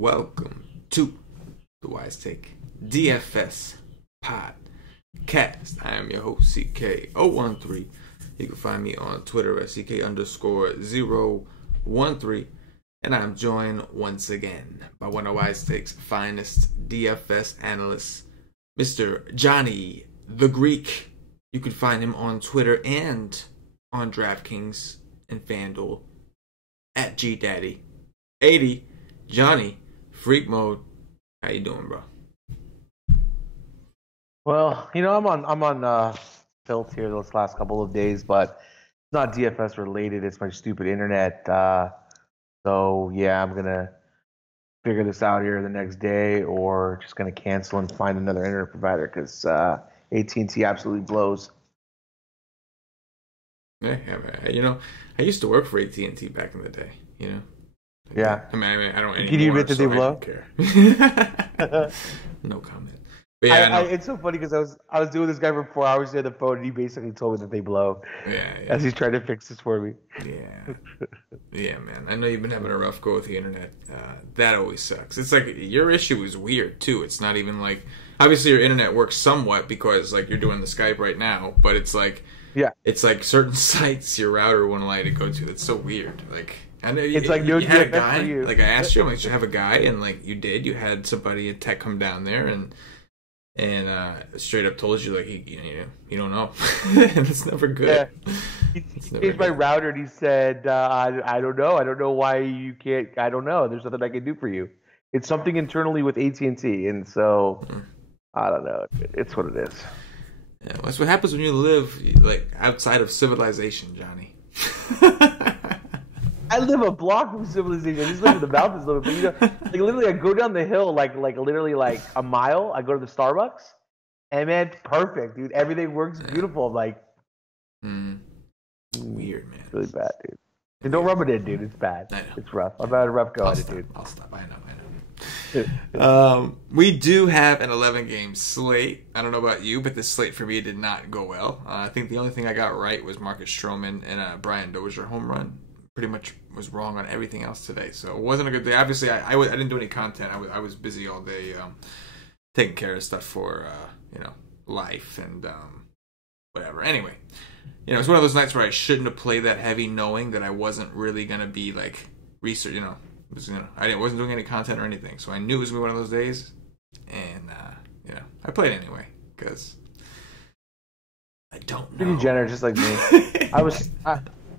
welcome to the Wise Take DFS podcast. I am your host, CK013. You can find me on Twitter at CK_013. And I'm joined once again by one of Wise Take's finest DFS analysts, Mr. Johnny the Greek. You can find him on Twitter and on DraftKings and FanDuel at GDaddy80. Johnny, freak mode. How you doing, bro? Well, I'm on tilt here those last couple of days, but it's not DFS related. It's my stupid internet. So yeah, I'm gonna figure this out here the next day, or just gonna cancel and find another internet provider because AT&T absolutely blows. Yeah, I used to work for AT&T back in the day. Yeah. I mean, I don't anymore. Can you admit that they blow? I don't care. No comment. But yeah, it's so funny because I was doing this guy for 4 hours on the phone, and he basically told me that they blow. Yeah. As he's trying to fix this for me. Yeah, man. I know you've been having a rough go with the internet. That always sucks. It's like your issue is weird too. It's not even like, obviously your internet works somewhat because like you're doing the Skype right now, but it's like, yeah, it's like certain sites your router won't allow you to go to. That's so weird. Like, I know it's like no you had a DFS guy. for you. Like I asked you, I'm like, should I have a guy? And like you did. You had somebody at tech come down there and straight up told you like you don't know. And it's never good. Yeah. He changed my router and he said, I don't know. I don't know why you can't. I don't know. There's nothing I can do for you. It's something internally with AT&T, and so I don't know. It's what it is. Yeah, that's what happens when you live like outside of civilization, Johnny. I live a block from civilization. I just live in the mountains a little bit. But like literally, I go down the hill like literally like a mile. I go to the Starbucks, and man, it's perfect, dude. Everything works beautiful. I'm like, weird, man. It's really bad, dude. And don't rub it in, dude. It's bad. I know. It's rough. I've had a rough go at it, dude. I'll stop. I know. We do have an 11-game slate. I don't know about you, but this slate for me did not go well. I think the only thing I got right was Marcus Stroman and Brian Dozier home run. Pretty much was wrong on everything else today, so it wasn't a good day. Obviously, I didn't do any content. I was busy all day taking care of stuff for life and whatever. Anyway, it's one of those nights where I shouldn't have played that heavy, knowing that I wasn't really gonna be like research. I wasn't doing any content or anything, so I knew it was gonna be one of those days, and I played anyway because I don't know. Pretty degenerate, just like me.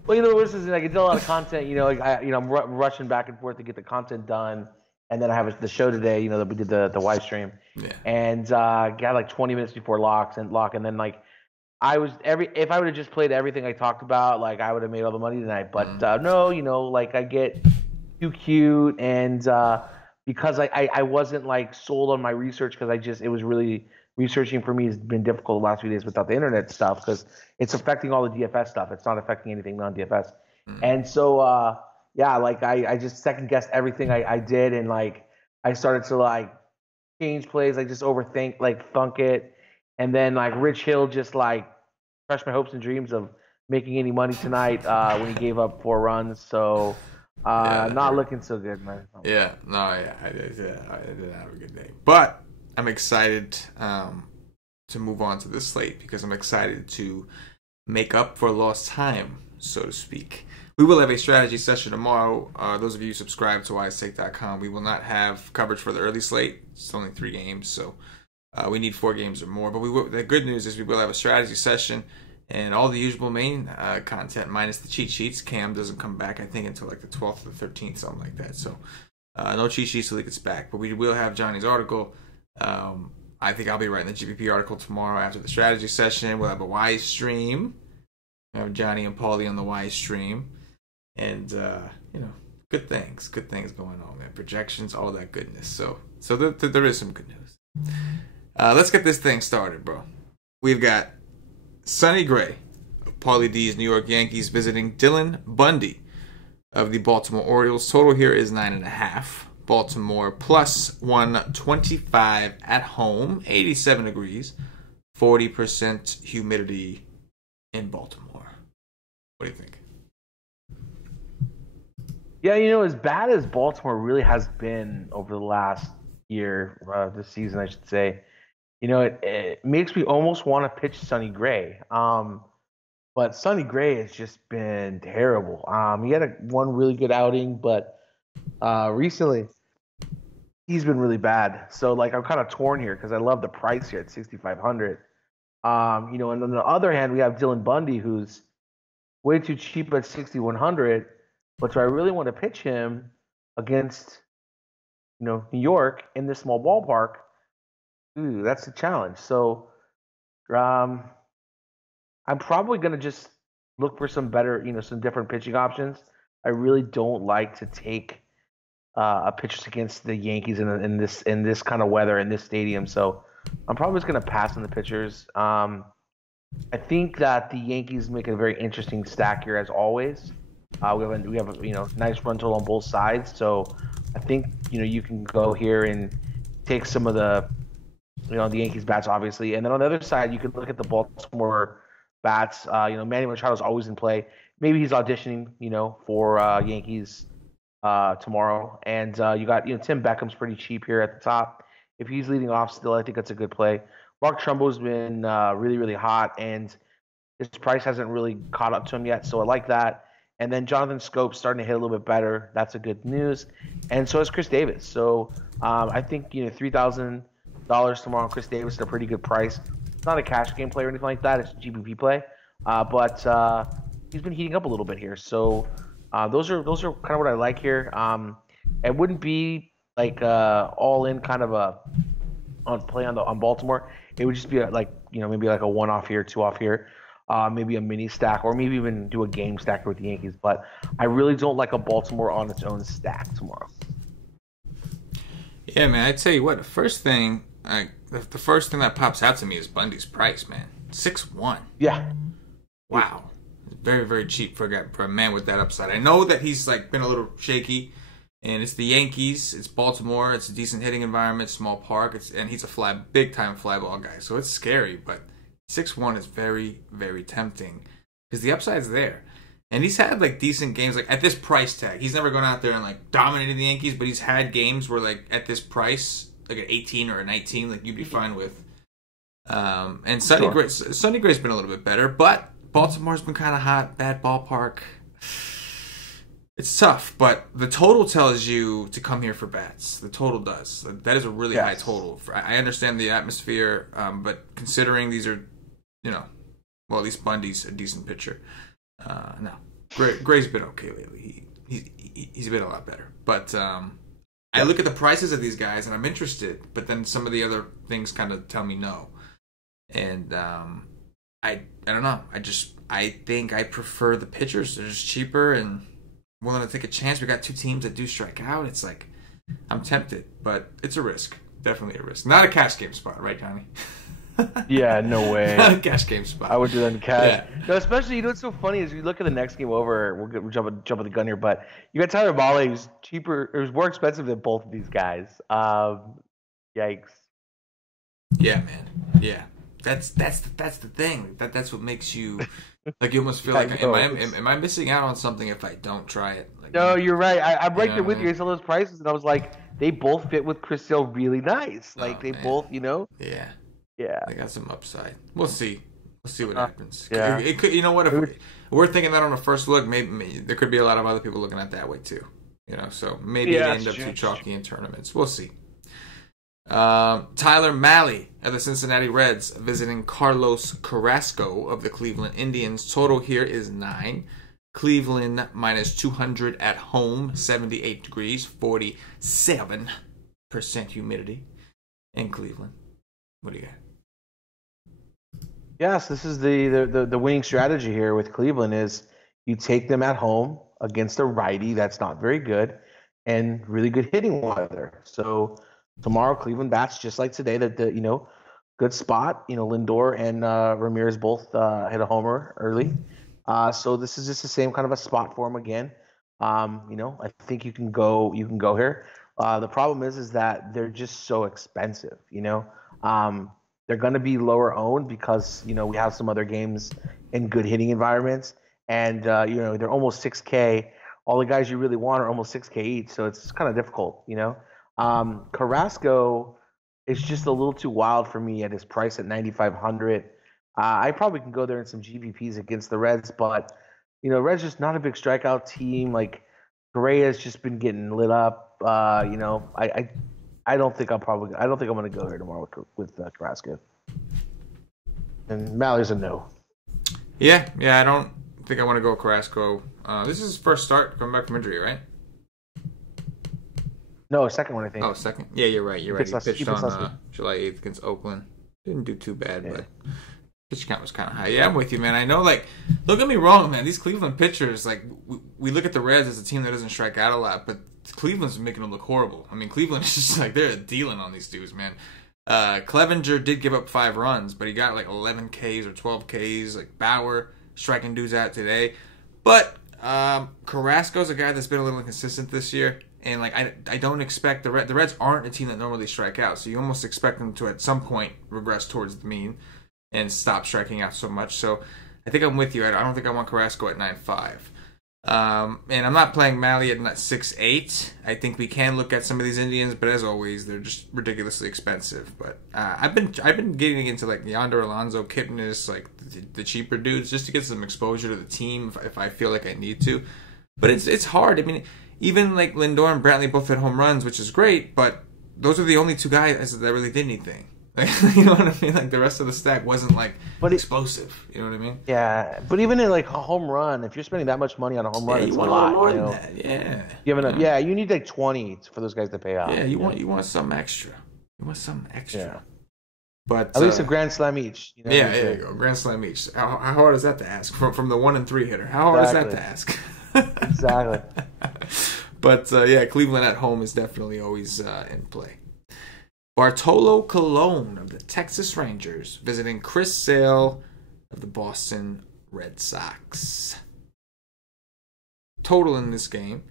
Well, this is like I did a lot of content. I'm rushing back and forth to get the content done, and then I have the show today. That we did the live stream, and got like 20 minutes before lock, and then like if I would have just played everything I talked about, like I would have made all the money tonight. But no, like I get too cute, and because I wasn't like sold on my research because it was really. Researching for me has been difficult the last few days without the internet stuff because it's affecting all the DFS stuff. It's not affecting anything non-DFS. And so, like I just second guessed everything I did, and like I started to like change plays, like just overthink, like thunk it, and then like Rich Hill just like crushed my hopes and dreams of making any money tonight when he gave up 4 runs. So not looking so good, man. I did have a good day, but I'm excited to move on to this slate because I'm excited to make up for lost time, so to speak. We will have a strategy session tomorrow. Those of you who subscribe to wisetake.com, we will not have coverage for the early slate. It's only 3 games, so we need 4 games or more. But the good news is we will have a strategy session and all the usual main content minus the cheat sheets. Cam doesn't come back, I think, until like the 12th or the 13th, something like that. So no cheat sheets till he gets back. But we will have Johnny's article. I think I'll be writing the GPP article tomorrow after the strategy session. We'll have a Wise stream. We'll have Johnny and Paulie on the Wise stream. And, good things going on, man. Projections, all that goodness. So there is some good news. Let's get this thing started, bro. We've got Sonny Gray of Paulie D's New York Yankees visiting Dylan Bundy of the Baltimore Orioles. Total here is 9.5. Baltimore plus 125 at home, 87 degrees, 40% humidity in Baltimore. What do you think? Yeah, as bad as Baltimore really has been over the last year, this season, I should say, it makes me almost want to pitch Sonny Gray. But Sonny Gray has just been terrible. He had one really good outing, but recently he's been really bad. So like I'm kind of torn here because I love the price here at 6,500. And on the other hand, we have Dylan Bundy, who's way too cheap at 6,100. But do I really want to pitch him against New York in this small ballpark? Ooh, that's a challenge. So um, I'm probably going to just look for some better, some different pitching options. I really don't like to take a pitchers against the Yankees in this kind of weather in this stadium. So I'm probably just going to pass on the pitchers. I think that the Yankees make a very interesting stack here as always. We have a nice run total on both sides. So I think you can go here and take some of the the Yankees bats obviously, and then on the other side you can look at the Baltimore bats. Manny Machado's always in play. Maybe he's auditioning for Yankees tomorrow, and you got Tim Beckham's pretty cheap here at the top. If he's leading off still, I think that's a good play. Mark Trumbo's been really really hot, and his price hasn't really caught up to him yet, so I like that. And then Jonathan Scope's starting to hit a little bit better. That's a good news. And so is Chris Davis. So I think $3,000 tomorrow on Chris Davis is a pretty good price. It's not a cash game play or anything like that. It's a GPP play, but he's been heating up a little bit here. So those are kind of what I like here. It wouldn't be like all in kind of a on play on Baltimore. It would just be maybe like a one off here, two off here. Maybe a mini stack, or maybe even do a game stacker with the Yankees. But I really don't like a Baltimore on its own stack tomorrow. Yeah, man. I tell you what, the first thing that pops out to me is Bundy's price, man. 6-1. Yeah. Wow. Very, very cheap for a man with that upside. I know that he's been a little shaky, and it's the Yankees, it's Baltimore, it's a decent hitting environment, small park, and he's a big time fly ball guy, so it's scary, but 6-1 is very, very tempting because the upside's there. And he's had decent games at this price tag. He's never gone out there and dominated the Yankees, but he's had games where at this price, an 18 or a 19, you'd be fine with. And Sonny Gray's been a little bit better, but Baltimore's been kind of hot, bad ballpark. It's tough, but the total tells you to come here for bats. The total does. That is a really high total. I understand the atmosphere, but considering these are, at least Bundy's a decent pitcher. No, Gray's been okay lately. He's been a lot better. But I look at the prices of these guys and I'm interested, but then some of the other things kind of tell me no. And I don't know. I think I prefer the pitchers. They're just cheaper and willing to take a chance. We got two teams that do strike out. It's I'm tempted, but it's a risk. Definitely a risk. Not a cash game spot, right, Johnny? Yeah, no way. Not a cash game spot. I would do that in cash. Yeah. No, especially, what's so funny is you look at the next game over. We'll jump the gun here, but you got Tyler Mahle, who's cheaper. It was more expensive than both of these guys. Yikes. Yeah, man. Yeah, that's the thing. That's what makes you you almost feel am I missing out on something if I don't try it? No, you're right. I'm right there with you. I saw those prices, and I was like, they both fit with Chris Sale really nice. Both, Yeah. Yeah. They got some upside. We'll see. We'll see what happens. Yeah. It could. You know what? If we're thinking that on a first look, maybe there could be a lot of other people looking at it that way too. So maybe it end up too chalky in tournaments. We'll see. Tyler Mahle of the Cincinnati Reds visiting Carlos Carrasco of the Cleveland Indians. Total here is 9. Cleveland minus 200 at home, 78 degrees, 47% humidity in Cleveland. What do you got? Yes, this is the winning strategy here with Cleveland is you take them at home against a righty that's not very good and really good hitting weather. So tomorrow Cleveland bats just like today. Good spot. Lindor and Ramirez both hit a homer early. So this is just the same kind of a spot for them again. I think you can go here. The problem is that they're just so expensive. They're going to be lower owned because we have some other games in good hitting environments, and they're almost 6K all the guys you really want are almost 6K each, so it's kind of difficult, you know. Carrasco is just a little too wild for me at his price at 9,500. I probably can go there in some GPPs against the Reds, but Reds just not a big strikeout team. Like Correa's just been getting lit up. I don't think I'm going to go here tomorrow with Carrasco. And Mally's a no. Yeah, I don't think I want to go Carrasco. This is his first start coming back from injury, right? No, second one, I think. Oh, second? Yeah, you're right. He pitched on July 8th against Oakland. Didn't do too bad, but pitch count was kind of high. Yeah, I'm with you, man. I know, like, don't get me wrong, man. These Cleveland pitchers, like, we look at the Reds as a team that doesn't strike out a lot, but Cleveland's making them look horrible. I mean, Cleveland is just like, they're dealing on these dudes, man. Clevenger did give up 5 runs, but he got like 11 Ks or 12 Ks. Like Bauer striking dudes out today. But Carrasco's a guy that's been a little inconsistent this year. And like I don't expect the Reds aren't a team that normally strike out, so you almost expect them to at some point regress towards the mean and stop striking out so much. So I think I'm with you. I don't think I want Carrasco at 9.5. And I'm not playing Malley at 6.8. I think we can look at some of these Indians, but as always, they're just ridiculously expensive. But I've been getting into like Yonder Alonso, Kipnis, like the cheaper dudes, just to get some exposure to the team if I feel like I need to. But it's hard. I mean, even like Lindor and Brantley both hit home runs, which is great, but those are the only 2 guys that really did anything. You know what I mean? Like the rest of the stack wasn't like explosive. You know what I mean? Yeah, but even in like a home run, if you're spending that much money on a home run, it's a lot. More than that. Yeah. You need like 20 for those guys to pay off. Yeah, you want some extra. Yeah. But at least a grand slam each. There you go. Grand slam each. How hard is that to ask from the 1 and 3 hitter? How hard is that to ask? Exactly. But Cleveland at home is definitely always in play. Bartolo Colon of the Texas Rangers visiting Chris Sale of the Boston Red Sox. Total in this game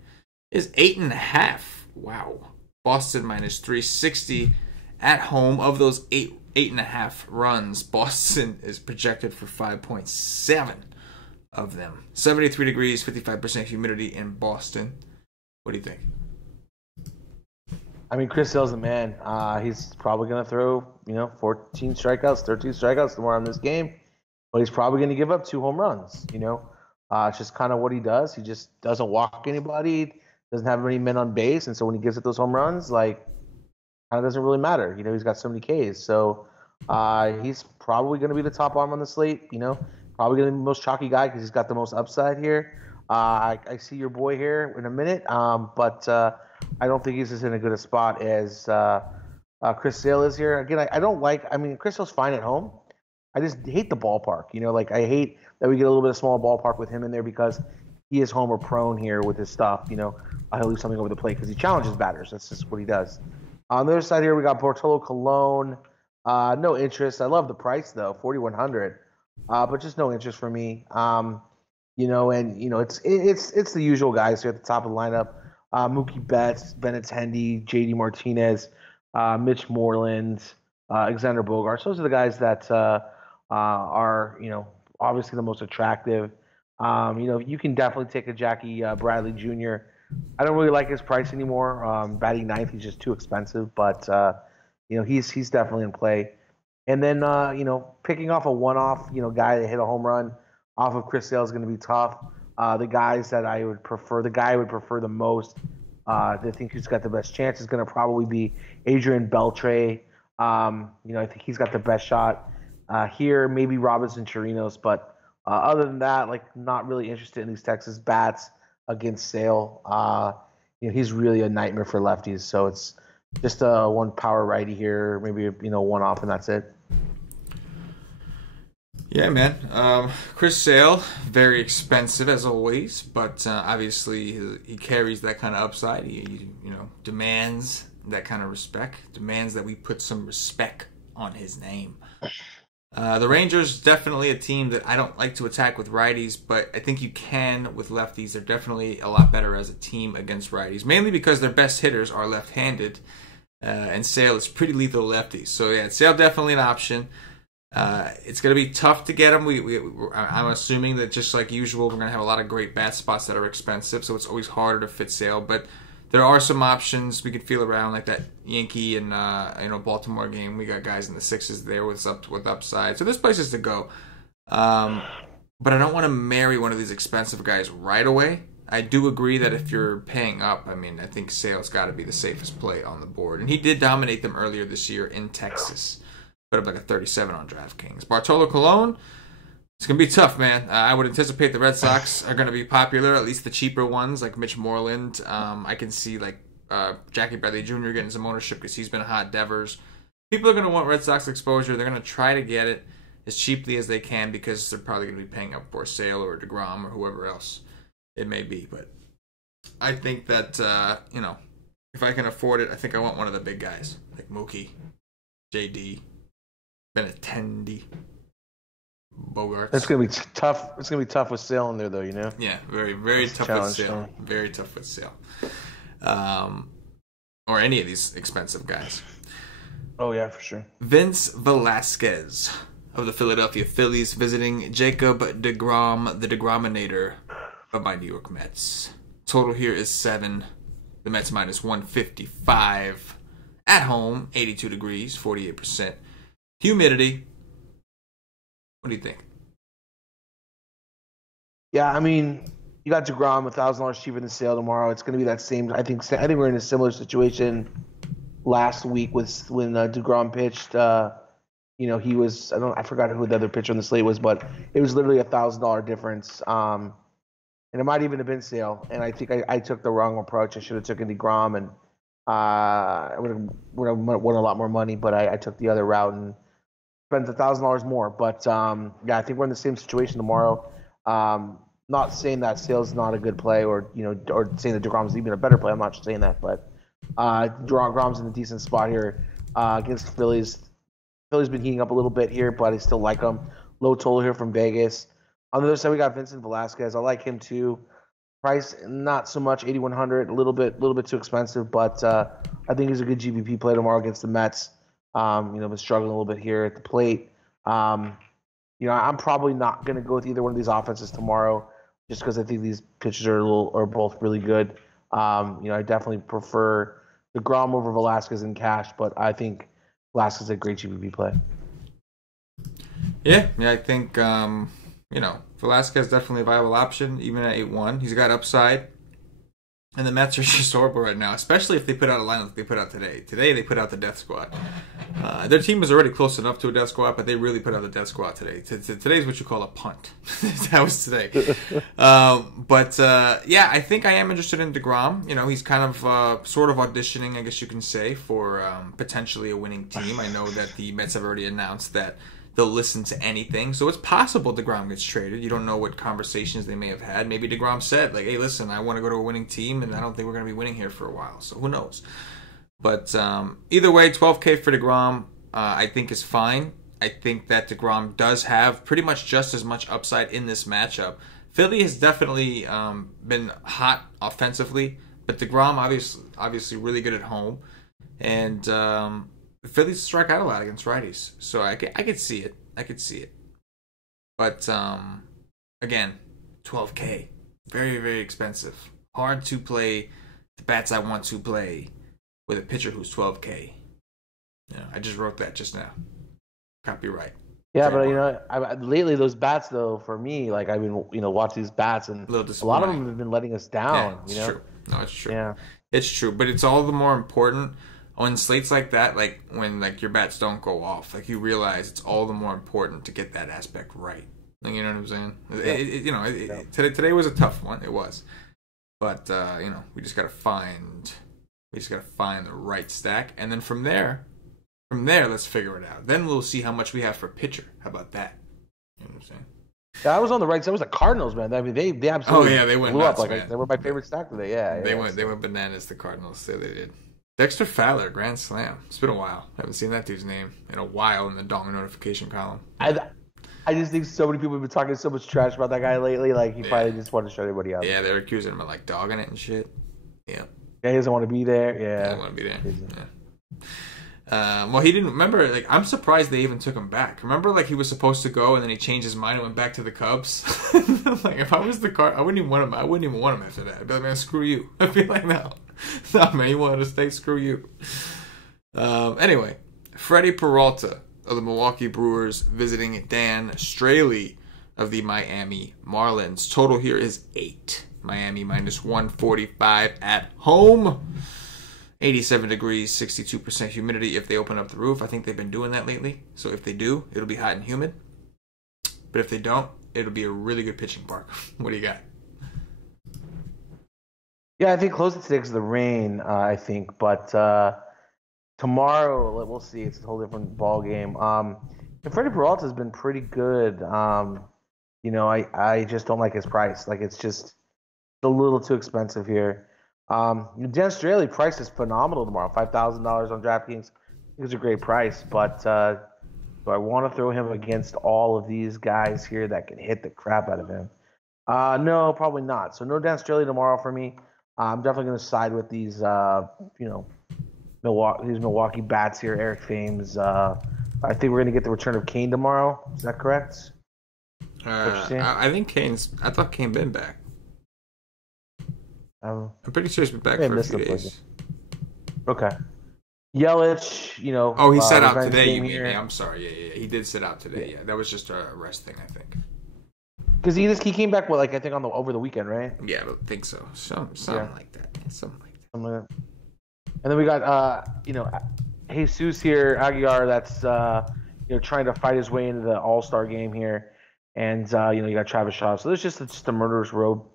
is 8.5. Wow. Boston minus 360 at home. Of those 8.5 runs, Boston is projected for 5.7 of them. 73 degrees, 55% humidity in Boston. What do you think? I mean, Chris Sale's the man. He's probably going to throw, 14 strikeouts, 13 strikeouts tomorrow in this game. But he's probably going to give up 2 home runs, It's just kind of what he does. He just doesn't walk anybody, doesn't have many men on base. And so when he gives up those home runs, like, kind of doesn't really matter. He's got so many Ks. So he's probably going to be the top arm on the slate, Probably going to be the most chalky guy because he's got the most upside here. I see your boy here in a minute, but I don't think he's as in a good a spot as Chris Sale is here. Again, I don't like – I mean, Chris Sale's fine at home. I just hate the ballpark. I hate that we get a little bit of small ballpark with him in there because he is homer prone here with his stuff. He'll leave something over the plate because he challenges batters. That's just what he does. On the other side here, we got Bartolo Colon. No interest. I love the price, though, $4,100. But just no interest for me. It's the usual guys here at the top of the lineup. Mookie Betts, Benintendi, JD Martinez, Mitch Moreland, Alexander Bogaerts. Those are the guys that are, obviously the most attractive. You can definitely take a Jackie Bradley Jr. I don't really like his price anymore. Batting ninth, he's just too expensive. But, he's definitely in play. And then, picking off a one-off, guy that hit a home run off of Chris Sale is going to be tough. The guys that I would prefer, the guy I would prefer the most, I think who's got the best chance is going to probably be Adrian Beltre. I think he's got the best shot here. Maybe Robinson Chirinos, but other than that, like not really interested in these Texas bats against Sale. He's really a nightmare for lefties. So it's just one power righty here, maybe one off, and that's it. Yeah, man. Chris Sale, very expensive as always, but obviously he carries that kind of upside. He demands that kind of respect, demands that we put some respect on his name. The Rangers, definitely a team that I don't like to attack with righties, but I think you can with lefties. They're definitely a lot better as a team against righties, mainly because their best hitters are left-handed, and Sale is pretty lethal lefties. So yeah, Sale definitely an option. It's going to be tough to get them. I'm assuming that just like usual, we're going to have a lot of great bat spots that are expensive, so it's always harder to fit sale. But there are some options we could feel around, like that Yankee and Baltimore game. We got guys in the sixes there with upside. So there's places to go. But I don't want to marry one of these expensive guys right away. I do agree that if you're paying up, I mean, I think Sale's got to be the safest play on the board. And he did dominate them earlier this year in Texas. Put up like a 37 on DraftKings. Bartolo Colon, it's going to be tough, man. I would anticipate the Red Sox are going to be popular, at least the cheaper ones, like Mitch Moreland. I can see like Jackie Bradley Jr. getting some ownership because he's been hot. Devers. People are going to want Red Sox exposure. They're going to try to get it as cheaply as they can because they're probably going to be paying up for Sale or DeGrom or whoever else it may be. But I think that, if I can afford it, I think I want one of the big guys like Mookie, JD, Benintendi, Bogarts. It's gonna be tough. It's gonna be tough with Sale in there, though. Yeah, very, very tough with Sale. Very tough with Sale. Or any of these expensive guys. Oh yeah, for sure. Vince Velasquez of the Philadelphia Phillies visiting Jacob DeGrom, the DeGrominator of my New York Mets. Total here is 7. The Mets minus 155 at home, 82 degrees, 48%. Humidity. What do you think? Yeah, I mean, you got DeGrom $1,000 cheaper than Sale tomorrow. It's going to be that same. I think we're in a similar situation last week when DeGrom pitched. He was. I forgot who the other pitcher on the slate was, but it was literally $1,000 difference. And it might even have been Sale. And I think I took the wrong approach. I should have taken DeGrom, and I would have won a lot more money. But I took the other route and spent $1,000 more. But yeah, I think we're in the same situation tomorrow. Not saying that Sale's not a good play, or saying that DeGrom's even a better play. I'm not saying that, but DeGrom's in a decent spot here against the Phillies. Phillies been heating up a little bit here, but I still like them. Low total here from Vegas. On the other side, we got Vincent Velasquez. I like him too. Price not so much, 8,100, a little bit too expensive, but I think he's a good GPP play tomorrow against the Mets. Been struggling a little bit here at the plate. I'm probably not going to go with either one of these offenses tomorrow, just because I think these pitchers are both really good. I definitely prefer DeGrom over Velasquez in cash, but I think Velasquez is a great GPP play. Yeah, I think Velasquez is definitely a viable option, even at 8-1. He's got upside. And the Mets are just horrible right now, especially if they put out a lineup like they put out today. Today they put out the death squad. Their team was already close enough to a death squad, but they really put out the death squad today. Today's what you call a punt. That was today. Yeah, I think I am interested in DeGrom. He's kind of sort of auditioning, I guess you can say, for potentially a winning team. I know that the Mets have already announced that they'll listen to anything. So it's possible DeGrom gets traded. You don't know what conversations they may have had. Maybe DeGrom said, like, hey, listen, I want to go to a winning team, and I don't think we're going to be winning here for a while. So who knows? But either way, $12K for DeGrom I think is fine. I think that DeGrom does have pretty much just as much upside in this matchup. Philly has definitely been hot offensively, but DeGrom obviously really good at home. And the Phillies strike out a lot against righties, so I could see it. But again, $12K, very, very expensive. Hard to play the bats I want to play with a pitcher who's $12K. I just wrote that just now. Copyright. Yeah, but lately those bats though, for me, like I've been watching these bats, and a lot of them have been letting us down. Yeah, it's true. No, it's true. Yeah, it's true. But it's all the more important on slates like that, like when like your bats don't go off, like you realize it's all the more important to get that aspect right. Like, you know what I'm saying? Today was a tough one. It was, but we just gotta find the right stack, and then from there, let's figure it out. Then we'll see how much we have for pitcher. How about that? You know what I'm saying? Yeah, I was on the right side. It was the Cardinals, man. I mean, they absolutely they went blew nuts, up. man. They were my favorite stack today. Yeah, they went bananas. The Cardinals, they did. Dexter Fowler, grand slam. It's been a while. I haven't seen that dude's name in a while in the Dong notification column. I just think so many people have been talking so much trash about that guy lately. Like he probably just wanted to shut everybody up. Yeah, they're accusing him of like dogging it and shit. Yeah. Yeah, he doesn't want to be there. Yeah, he doesn't want to be there. Well, he didn't remember. Like, I'm surprised they even took him back. Remember, like he was supposed to go, and then he changed his mind and went back to the Cubs. Like, if I was the Card, I wouldn't even want him. I wouldn't even want him after that. I'd be like, man, screw you. I'd be like, no, man, you wanted to stay. Screw you. Anyway, Freddie Peralta of the Milwaukee Brewers visiting Dan Straley of the Miami Marlins. Total here is 8. Miami minus 145 at home. 87 degrees, 62% humidity if they open up the roof. I think they've been doing that lately. So if they do, it'll be hot and humid. But if they don't, it'll be a really good pitching park. What do you got? Yeah, I think close to today because of the rain, I think. But tomorrow, we'll see. It's a whole different ball game. And Freddie Peralta has been pretty good. I just don't like his price. Like, it's just a little too expensive here. Dan Straley price is phenomenal tomorrow. $5,000 on DraftKings. It's a great price, but do I want to throw him against all of these guys here that can hit the crap out of him? No, probably not. So no Dan Straley tomorrow for me. I'm definitely going to side with these, Milwaukee bats here. Eric Thames. I think we're going to get the return of Kane tomorrow. Is that correct? I think I thought Kane been back. I'm pretty sure he's been back for a few days. Okay. Yelich, Oh, he sat out today, you mean? Yeah, I'm sorry. Yeah. He did sit out today. Yeah, that was just a rest thing, I think. Because he came back, I think over the weekend, right? Yeah, I think so. Something like that. Something like that. And then we got, Jesus here, Aguilar, that's, trying to fight his way into the All-Star game here. And, you got Travis Shaw. So there's just a murderer's row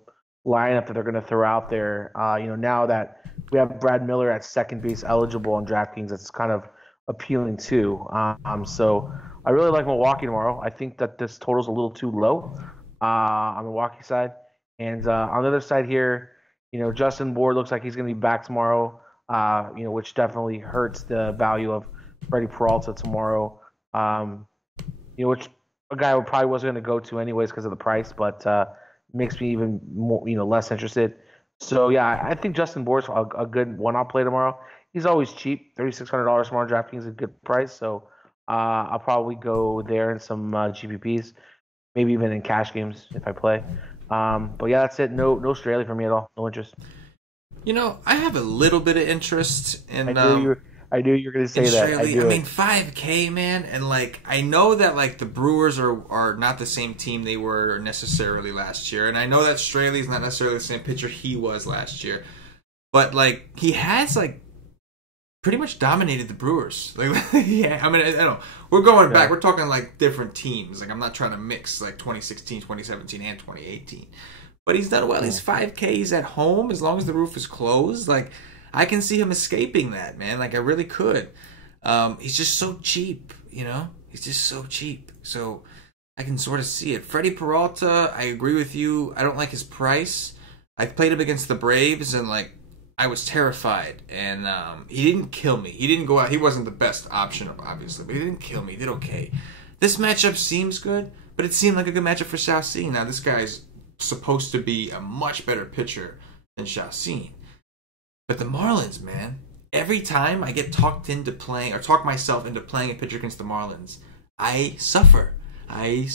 lineup that they're going to throw out there. Now that we have Brad Miller at second base eligible on DraftKings, that's kind of appealing too. So I really like Milwaukee tomorrow. I think that this total's a little too low on the Milwaukee side. And on the other side here, Justin Bourne looks like he's going to be back tomorrow, which definitely hurts the value of Freddie Peralta tomorrow, which a guy who probably wasn't going to go to anyways because of the price, but makes me even more, less interested. So yeah, I think Justin Bourne's a good one. I'll play tomorrow. He's always cheap, $3,600 tomorrow. DraftKings is a good price, so I'll probably go there in some GPPs, maybe even in cash games if I play. But yeah, that's it. No Straley for me at all. No interest. I have a little bit of interest in. I knew you were going to say that. I mean, $5K, man, and I know that the Brewers are not the same team they were necessarily last year, and I know that Straley's not necessarily the same pitcher he was last year, but he has pretty much dominated the Brewers. Yeah, I mean, I don't know. We're going back. We're talking different teams. I'm not trying to mix 2016, 2017, and 2018, but he's done well. He's 5K. He's at home as long as the roof is closed. I can see him escaping that, man. I really could. He's just so cheap, He's just so cheap. So I can sort of see it. Freddie Peralta, I agree with you. I don't like his price. I played him against the Braves, and I was terrified. And he didn't kill me. He didn't go out. He wasn't the best option, obviously, but he didn't kill me. He did okay. This matchup seems good, but it seemed like a good matchup for Shaoxing. Now, this guy's supposed to be a much better pitcher than Shaoxing. But the Marlins, man, every time I get talk myself into playing a pitcher against the Marlins, I suffer. They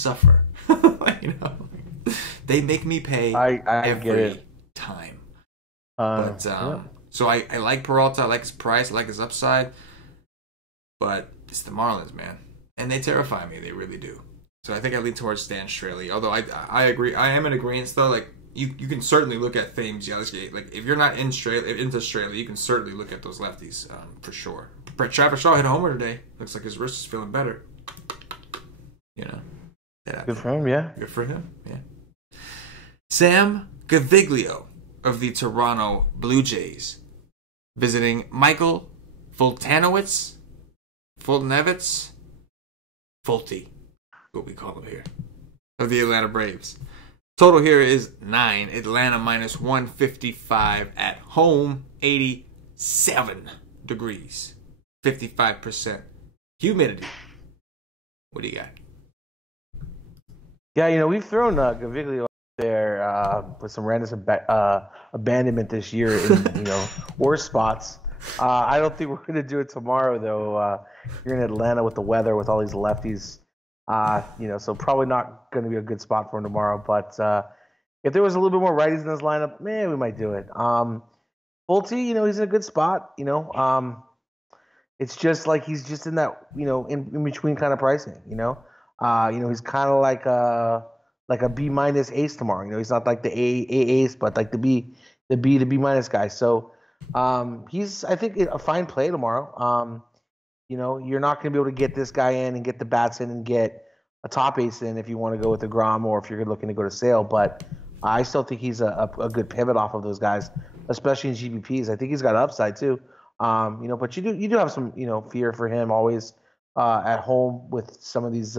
make me pay every time. So I like Peralta. I like his price. I like his upside. But it's the Marlins, man, and they terrify me. They really do. So I think I lean towards Dan Straley. Although I agree. I am in agreement though. You can certainly look at Thames, Yelich. If you're not into Straley, you can certainly look at those lefties for sure. Travis Shaw hit a homer today. Looks like his wrist is feeling better. Yeah. Good for him, yeah. Good for him, yeah. Sam Gaviglio of the Toronto Blue Jays visiting Michael Fultonewitz, Fulte, what we call him here, of the Atlanta Braves. Total here is 9. Atlanta minus 155 at home. 87 degrees. 55% humidity. What do you got? Yeah, we've thrown Gaviglio out there with some random abandonment this year in worse spots. I don't think we're going to do it tomorrow, though. You're in Atlanta with the weather, with all these lefties. So probably not going to be a good spot for him tomorrow. But if there was a little bit more righties in this lineup, we might do it. Fulte, he's in a good spot. It's just like he's just in that, in between kind of pricing. He's kind of like a B minus ace tomorrow. He's not like the A ace, but like the B to B minus guy. So he's, I think, a fine play tomorrow. You're not going to be able to get this guy in and get the bats in and get a top ace in if you want to go with DeGrom or if you're looking to go to Sale. But I still think he's a good pivot off of those guys, especially in GPPs. I think he's got upside too. But you do have some, fear for him always at home with some of these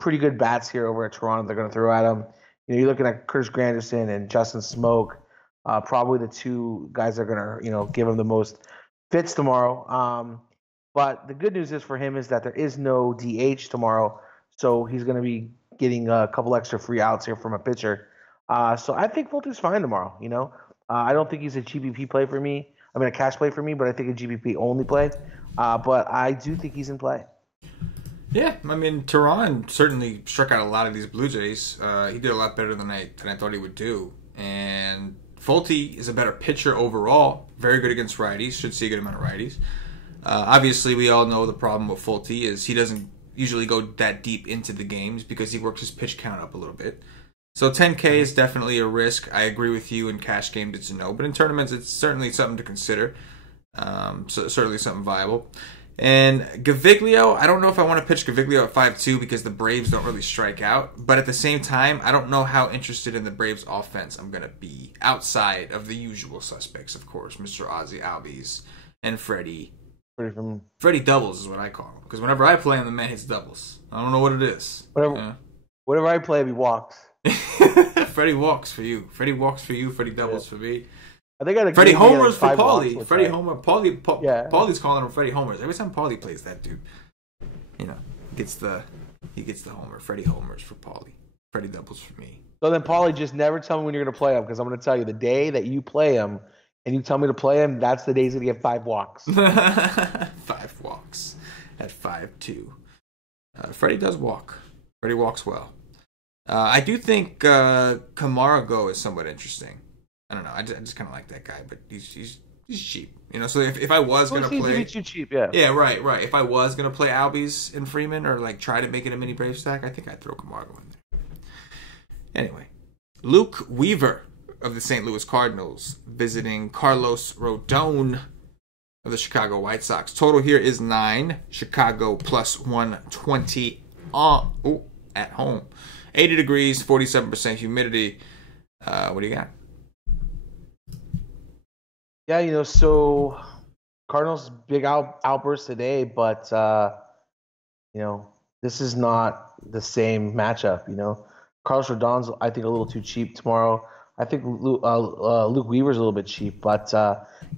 pretty good bats here over at Toronto they're going to throw at him. You're looking at Curtis Granderson and Justin Smoke, probably the two guys that are going to, give him the most fits tomorrow. But the good news is for him is that there is no DH tomorrow, so he's going to be getting a couple extra free outs here from a pitcher. So I think Fulton's fine tomorrow. I don't think he's a GPP play for me. I mean, a cash play for me, but I think a GPP only play. But I do think he's in play. Yeah, I mean, Teheran certainly struck out a lot of these Blue Jays. He did a lot better than I thought he would do. And Fulte is a better pitcher overall. Very good against righties. Should see a good amount of righties. Obviously, we all know the problem with Fulte is he doesn't usually go that deep into the games because he works his pitch count up a little bit. So 10K is definitely a risk. I agree with you in cash games, it's a no. But in tournaments, it's certainly something to consider. So certainly something viable. And Gaviglio, I don't know if I want to pitch Gaviglio at 5-2 because the Braves don't really strike out. But at the same time, I don't know how interested in the Braves offense I'm going to be outside of the usual suspects, of course. Mr. Ozzy Albies and Freddie. Freddie doubles is what I call him. Because whenever I play him, the man hits doubles. I don't know what it is. Whatever I play, he walks. Freddie walks for you. Freddie walks for you. Freddie doubles for me. I think Freddie homers for Paulie. Freddie homer. Paulie's calling him Freddie homers. Every time Paulie plays that dude, he gets the homer. Freddie homers for Paulie. Freddie doubles for me. So then, Paulie, just never tell me when you're going to play him because I'm going to tell you the day that you play him and you tell me to play him, that's the day he's going to get 5 walks. 5 walks at 5-2. Freddie does walk. Freddie walks well. I do think Camargo is somewhat interesting. I don't know. I just kind of like that guy, but he's cheap. So if I was gonna play, too cheap, yeah. Yeah, right. If I was gonna play Albies and Freeman or like try to make it a mini Brave stack, I think I'd throw Camargo in there. Anyway, Luke Weaver of the St. Louis Cardinals visiting Carlos Rodon of the Chicago White Sox. Total here is 9. Chicago plus 120 at home. 80 degrees, 47% humidity. What do you got? Yeah, so Cardinals big outburst today, but this is not the same matchup. Carlos Rodon's I think a little too cheap tomorrow. I think Luke Weaver's a little bit cheap, but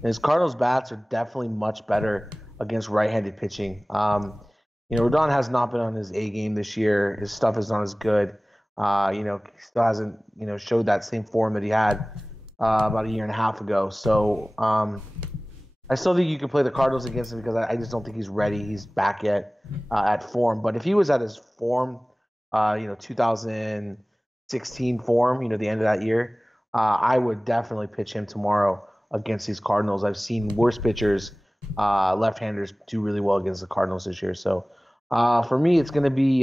his Cardinals bats are definitely much better against right-handed pitching. Rodon has not been on his A game this year. His stuff is not as good. He still hasn't showed that same form that he had about a year and a half ago. So I still think you can play the Cardinals against him because I just don't think he's ready. He's back yet at form. But if he was at his form, 2016 form, the end of that year, I would definitely pitch him tomorrow against these Cardinals. I've seen worse pitchers, left-handers, do really well against the Cardinals this year. So for me, it's going to be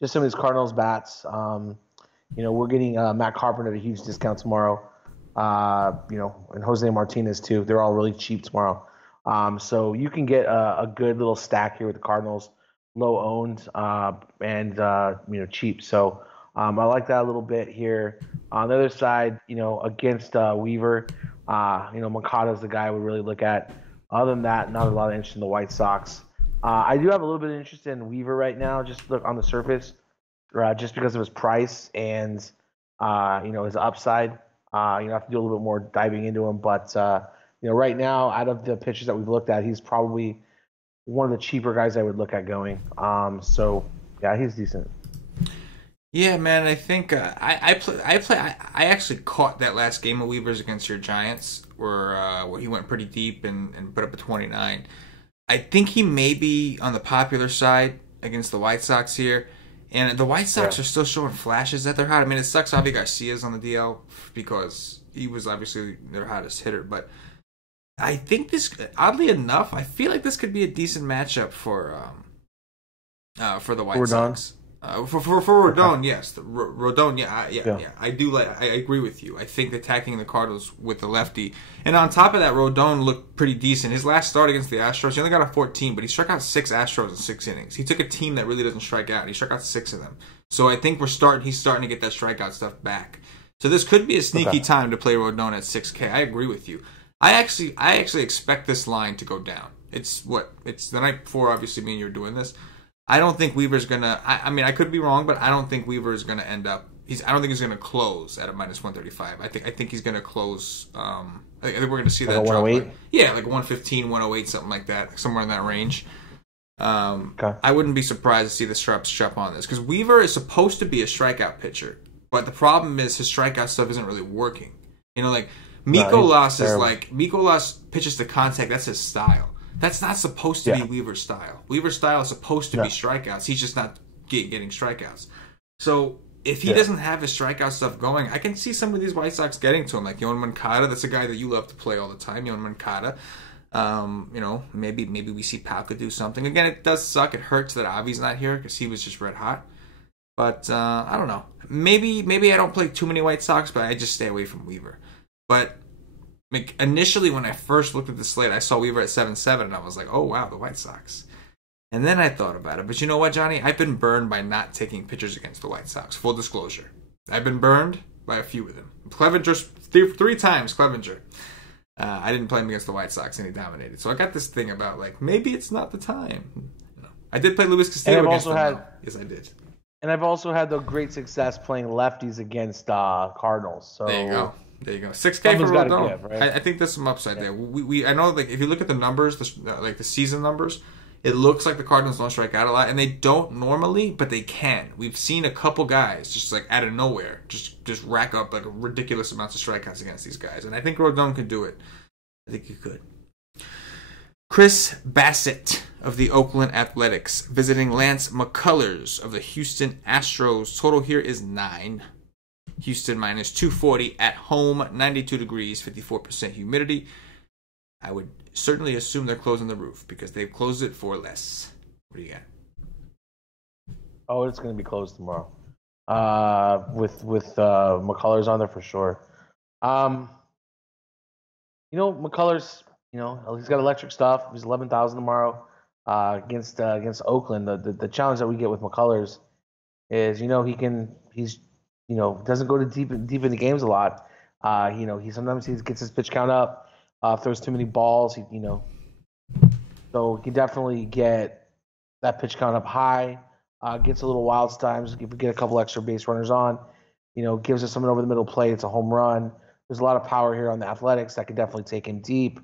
just some of these Cardinals bats. We're getting Matt Carpenter at a huge discount tomorrow. And Jose Martinez too. They're all really cheap tomorrow. So you can get a good little stack here with the Cardinals, low owned and cheap. So I like that a little bit here. On the other side, against Weaver, Makata's the guy I would really look at. Other than that, not a lot of interest in the White Sox. I do have a little bit of interest in Weaver right now, just look on the surface, just because of his price and his upside. You have to do a little bit more diving into him, but right now, out of the pitchers that we've looked at, he's probably one of the cheaper guys I would look at going. So yeah, he's decent. Yeah, man, I think I actually caught that last game of Weaver's against your Giants where he went pretty deep and put up a 29. I think he may be on the popular side against the White Sox here. And the White Sox are still showing flashes that they're hot. I mean, it sucks Javi Garcia's on the DL because he was obviously their hottest hitter. But I think this, oddly enough, I feel like this could be a decent matchup for the White Sox. For Rodon, yes. Rodon, yeah. I agree with you. I think attacking the Cardinals with the lefty. And on top of that, Rodon looked pretty decent. His last start against the Astros, he only got a 14, but he struck out 6 Astros in 6 innings. He took a team that really doesn't strike out. He struck out 6 of them. So I think he's starting to get that strikeout stuff back. So this could be a sneaky time to play Rodon at 6K. I agree with you. I actually expect this line to go down. It's the night before, obviously, me and you were doing this. I don't think Weaver's gonna. I mean, I could be wrong, but I don't think Weaver is gonna end up. I don't think he's gonna close at a -135. I think he's gonna close. I think we're gonna see that drop. Yeah, like 115, 108, something like that, somewhere in that range. I wouldn't be surprised to see the sharps jump on this because Weaver is supposed to be a strikeout pitcher, but the problem is his strikeout stuff isn't really working. You know, like Mikolas pitches to contact. That's his style. That's not supposed to be Weaver's style. Weaver's style is supposed to be strikeouts. He's just not getting strikeouts. So if he doesn't have his strikeout stuff going, I can see some of these White Sox getting to him. Like Yoan Moncada, that's a guy that you love to play all the time. Yoan Moncada. Maybe we see Palka do something. Again, it does suck. It hurts that Avi's not here because he was just red hot. But I don't know. Maybe I don't play too many White Sox, but I just stay away from Weaver. But initially, when I first looked at the slate, I saw Weaver at 7-7, and I was like, oh, wow, the White Sox. And then I thought about it. But you know what, Johnny? I've been burned by not taking pitchers against the White Sox. Full disclosure. I've been burned by a few of them. Clevenger, three times, Clevenger. I didn't play him against the White Sox, and he dominated. So I got this thing about, like, maybe it's not the time. I did play Luis Castillo against them. Yes, I did. And I've also had the great success playing lefties against Cardinals. So there you go. 6K for Rodon. Right? I think there's some upside there. I know, like, if you look at the numbers, like the season numbers, it looks like the Cardinals don't strike out a lot, and they don't normally, but they can. We've seen a couple guys just like out of nowhere just rack up like ridiculous amounts of strikeouts against these guys, and I think Rodon could do it. I think he could. Chris Bassett of the Oakland Athletics visiting Lance McCullers of the Houston Astros. Total here is 9. Houston minus 240 at home, 92 degrees, 54% humidity. I would certainly assume they're closing the roof because they've closed it for less. What do you got? Oh, it's going to be closed tomorrow. With McCullers on there for sure. McCullers, he's got electric stuff. He's 11,000 tomorrow against Oakland. The challenge that we get with McCullers is, he's doesn't go to deep in the games a lot. He sometimes gets his pitch count up, throws too many balls. So he definitely get that pitch count up high. Gets a little wild times. If we get a couple extra base runners on, gives us something over the middle plate. It's a home run. There's a lot of power here on the Athletics that could definitely take him deep.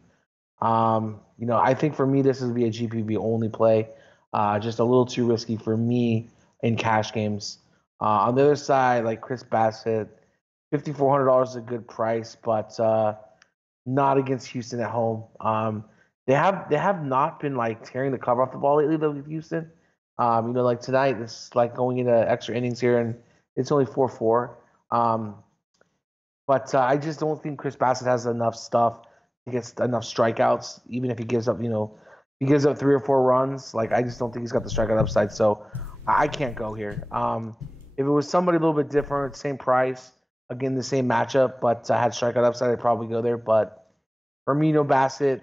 I think for me this would be a GPP only play. Just a little too risky for me in cash games. On the other side, like Chris Bassett, $5,400 is a good price, but not against Houston at home. They have not been like tearing the cover off the ball lately though with Houston. Like tonight, this is like going into extra innings here, and it's only 4-4. But I just don't think Chris Bassett has enough stuff to get enough strikeouts, even if he gives up, he gives up 3 or 4 runs. Like I just don't think he's got the strikeout upside. So I can't go here. If it was somebody a little bit different, same price, again, the same matchup, but had strikeout upside, I'd probably go there. But for me, Bassett,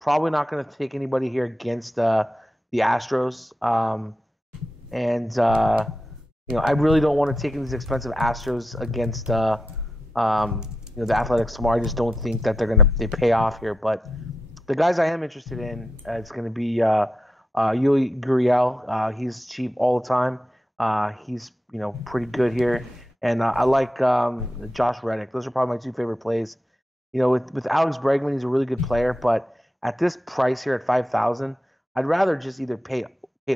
probably not going to take anybody here against the Astros. I really don't want to take these expensive Astros against the Athletics tomorrow. I just don't think that they pay off here. But the guys I am interested in, it's going to be Yuli Gurriel. He's cheap all the time. He's pretty good here, and I like Josh Reddick. Those are probably my 2 favorite plays. With Alex Bregman, he's a really good player, but at this price here at 5,000, I'd rather just either pay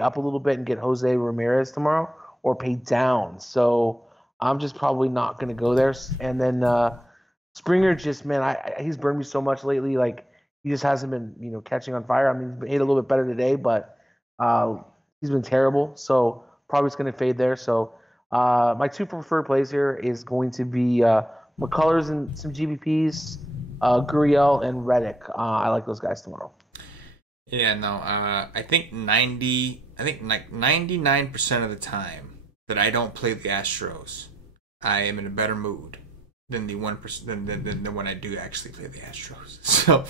up a little bit and get Jose Ramirez tomorrow, or pay down. So I'm just probably not going to go there. And then Springer just, man, he's burned me so much lately. Like, he just hasn't been, catching on fire. I mean, he's hit a little bit better today, but he's been terrible. So probably just going to fade there. So my two preferred plays here is going to be McCullers and some GBPs, Gurriel and Reddick. I like those guys tomorrow. Yeah, no, I think like 99% of the time that I don't play the Astros, I am in a better mood than the 1% than when I do actually play the Astros. So,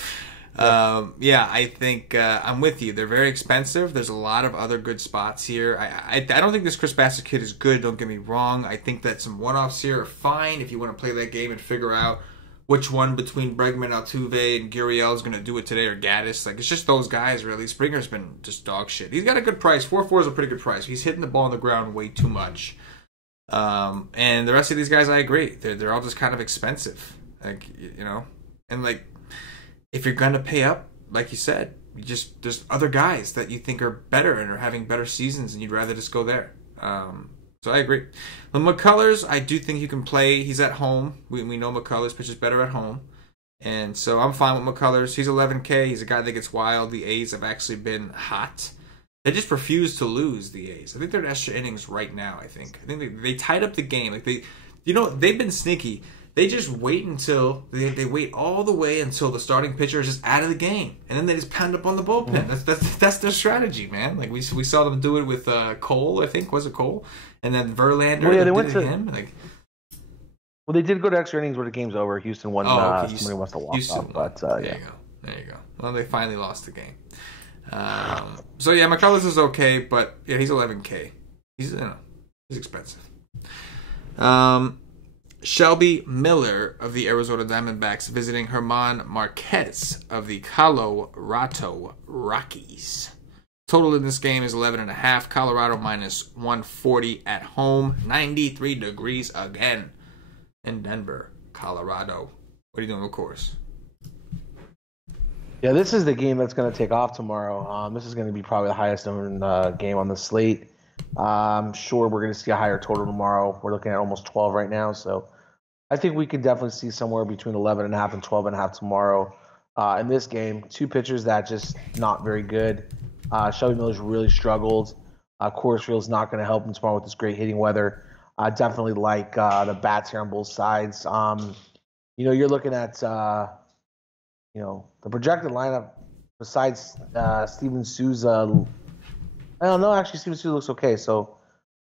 yeah, I think I'm with you. They're very expensive. There's a lot of other good spots here. I don't think this Chris Bassett kid is good. Don't get me wrong. I think that some one-offs here are fine if you want to play that game and figure out which one between Bregman, Altuve, and Gurriel is going to do it today, or Gaddis. Like, it's just those guys, really. Springer's been just dog shit. He's got a good price. 4.4 is a pretty good price. He's hitting the ball on the ground way too much. And the rest of these guys, I agree. They're all just kind of expensive. Like, and like, if you're going to pay up, like you said, there's other guys that you think are better and are having better seasons, and you'd rather just go there. So I agree. The McCullers, I do think you can play. He's at home. We know McCullers pitches better at home. And so I'm fine with McCullers. He's 11K. He's a guy that gets wild. The A's have actually been hot. They just refuse to lose, the A's. I think they're in extra innings right now, I think. I think they tied up the game. Like they've been sneaky. They just wait until they wait all the way until the starting pitcher is just out of the game, and then they just pound up on the bullpen. That's their strategy, man. Like we saw them do it with Cole, I think. Was it Cole? And then Verlander. Well, yeah, they went to him. Like, well, they did go to extra innings where the game's over. Houston won. Okay. Somebody must have walked off, but there you go. Well, they finally lost the game. So yeah, McCullers is okay, but yeah, he's 11K. He's expensive. Shelby Miller of the Arizona Diamondbacks visiting German Marquez of the Colorado Rockies. Total in this game is 11.5. Colorado minus 140 at home. 93 degrees again in Denver, Colorado. What are you doing, of course? Yeah, this is the game that's going to take off tomorrow. This is going to be probably the highest owned game on the slate. I'm sure we're going to see a higher total tomorrow. We're looking at almost 12 right now, so I think we can definitely see somewhere between 11.5 and 12.5 tomorrow in this game. Two pitchers that just not very good. Shelby Miller's really struggled. Coors Field's not going to help him tomorrow with this great hitting weather. I definitely like the bats here on both sides. You're looking at the projected lineup besides Steven Souza. I don't know. Actually, Steven Souza looks okay. So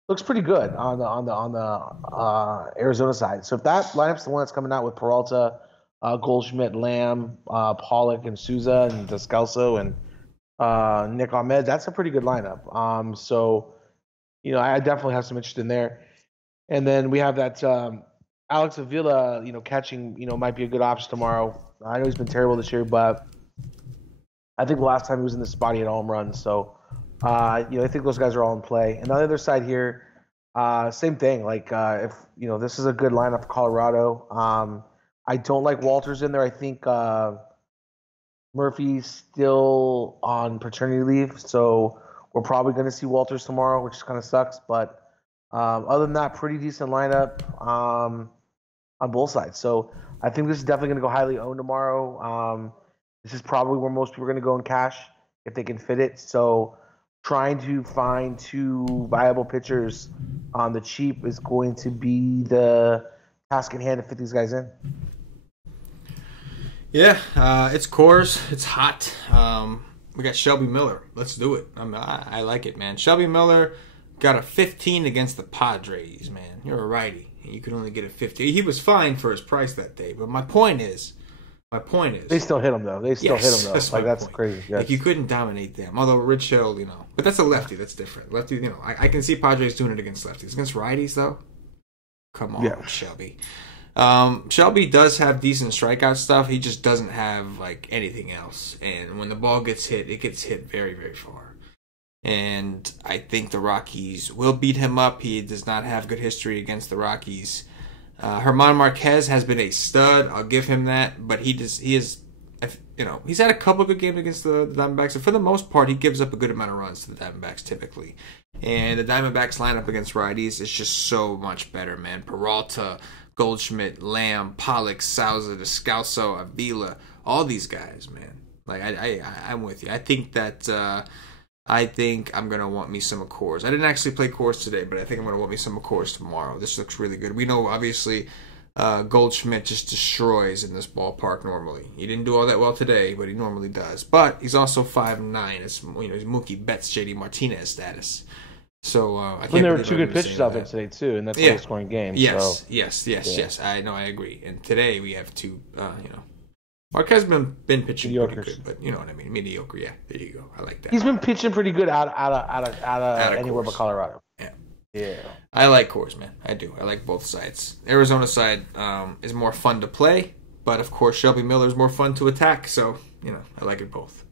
looks pretty good on the Arizona side. So if that lineup's the one that's coming out with Peralta, Goldschmidt, Lamb, Pollock, and Souza, and Descalso, and Nick Ahmed, that's a pretty good lineup. So I definitely have some interest in there. And then we have that Alex Avila, catching, might be a good option tomorrow. I know he's been terrible this year, but I think the last time he was in this spot, he had a home run. So, I think those guys are all in play. And on the other side here, same thing. Like, if, this is a good lineup for Colorado. I don't like Walters in there. I think Murphy's still on paternity leave. So we're probably going to see Walters tomorrow, which kind of sucks. But other than that, pretty decent lineup on both sides. So I think this is definitely going to go highly owned tomorrow. This is probably where most people are going to go in cash if they can fit it. So trying to find two viable pitchers on the cheap is going to be the task in hand to fit these guys in. Yeah, it's Coors. It's hot. We got Shelby Miller. Let's do it. I like it, man. Shelby Miller got a 15 against the Padres, man. You're a righty. You could only get a 50. He was fine for his price that day. But my point is, they still hit him though. Hit him though. That's crazy. Yes. Like, you couldn't dominate them. Although Rich Hill, but that's a lefty. That's different. Lefty, I can see Padres doing it against lefties. Against righties though, come on, Shelby. Shelby does have decent strikeout stuff. He just doesn't have like anything else. And when the ball gets hit, it gets hit very, very far. And I think the Rockies will beat him up. He does not have good history against the Rockies. German Marquez has been a stud. I'll give him that. But he's had a couple of good games against the Diamondbacks. And for the most part, he gives up a good amount of runs to the Diamondbacks typically. And the Diamondbacks lineup against righties is just so much better, man. Peralta, Goldschmidt, Lamb, Pollock, Souza, Descalso, Avila, all these guys, man. Like I'm with you. I think I'm gonna want me some Accords. I didn't actually play Coors today, but I think I'm gonna want me some Accords tomorrow. This looks really good. We know obviously Goldschmidt just destroys in this ballpark normally. He didn't do all that well today, but he normally does. But he's also 5'9". It's he's Mookie Betts, JD Martinez status. So I can't. There were two good pitchers out there today too, and that's a low-scoring game. Yes, yes. I agree. And today we have two. Marquez been pitching pretty good, but you know what I mean. Mediocre, yeah. There you go. I like that. He's been pitching pretty good out of anywhere but Colorado. Yeah. I like Coors, man. I do. I like both sides. Arizona side is more fun to play, but of course Shelby Miller is more fun to attack. So I like it both.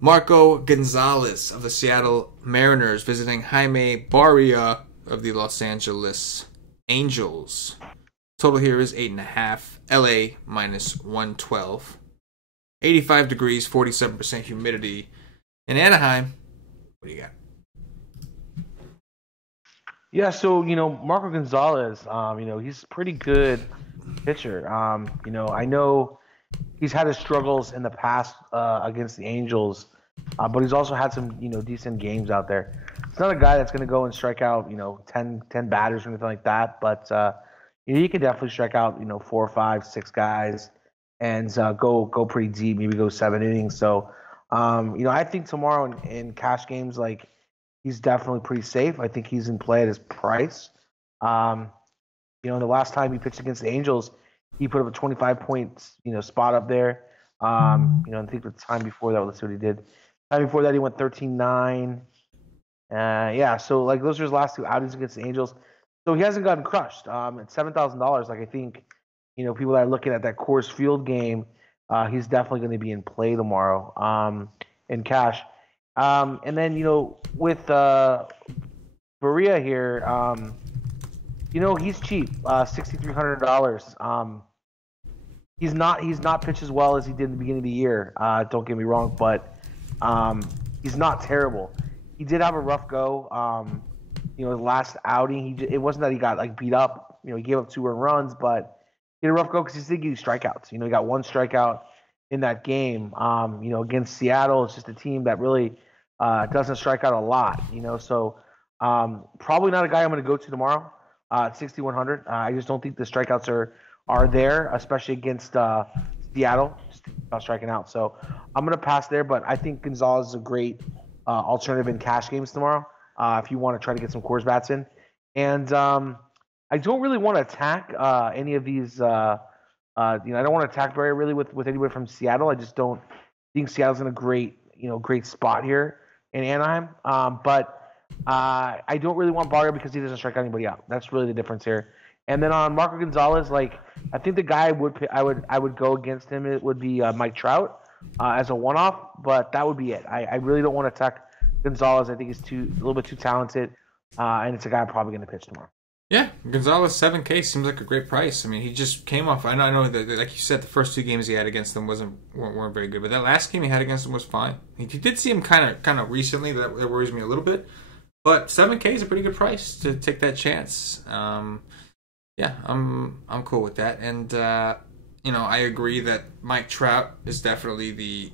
Marco Gonzalez of the Seattle Mariners visiting Jaime Barria of the Los Angeles Angels. Total here is 8.5. LA minus 112. 85 degrees, 47% humidity. In Anaheim, what do you got? Yeah, so Marco Gonzalez, he's a pretty good pitcher. I know he's had his struggles in the past against the Angels, but he's also had some decent games out there. It's not a guy that's going to go and strike out 10 batters or anything like that, but he can definitely strike out 4, 5, 6 guys and go pretty deep, maybe go 7 innings. So I think tomorrow in cash games, like, he's definitely pretty safe. I think he's in play at his price. The last time he pitched against the Angels, he put up a 25-point spot up there. I think the time before that, let's see what he did. The time before that, he went 13-9. So like those are his last 2 outings against the Angels. So he hasn't gotten crushed. At $7,000, like, I think people that are looking at that Coors Field game, he's definitely going to be in play tomorrow in cash. And then with Barria here, he's cheap, $6,300. He's not pitched as well as he did in the beginning of the year. Don't get me wrong, but he's not terrible. He did have a rough go. The last outing, it wasn't that he got beat up. He gave up 2 earned runs, but he had a rough go because he did get strikeouts. He got 1 strikeout in that game. Against Seattle, it's just a team that really doesn't strike out a lot. So probably not a guy I'm going to go to tomorrow at 6,100. I just don't think the strikeouts are there, especially against Seattle, just about striking out. So I'm going to pass there, but I think Gonzalez is a great alternative in cash games tomorrow if you want to try to get some Coors bats in. And I don't really want to attack any of these. I don't want to attack Barria really with anybody from Seattle. I just don't think Seattle's in a great spot here in Anaheim. But I don't really want Barria because he doesn't strike anybody out. That's really the difference here. And then on Marco Gonzalez, like, I think the guy I would go against him, it would be Mike Trout as a one-off, but that would be it. I really don't want to attack Gonzalez. I think he's a little bit too talented, and it's a guy I'm probably going to pitch tomorrow. Yeah, Gonzalez, $7K seems like a great price. I mean, he just came off. I know that, like you said, the first 2 games he had against them weren't very good, but that last game he had against them was fine. He did see him kind of recently. That worries me a little bit, but $7K is a pretty good price to take that chance. Yeah, I'm cool with that, and I agree that Mike Trout is definitely the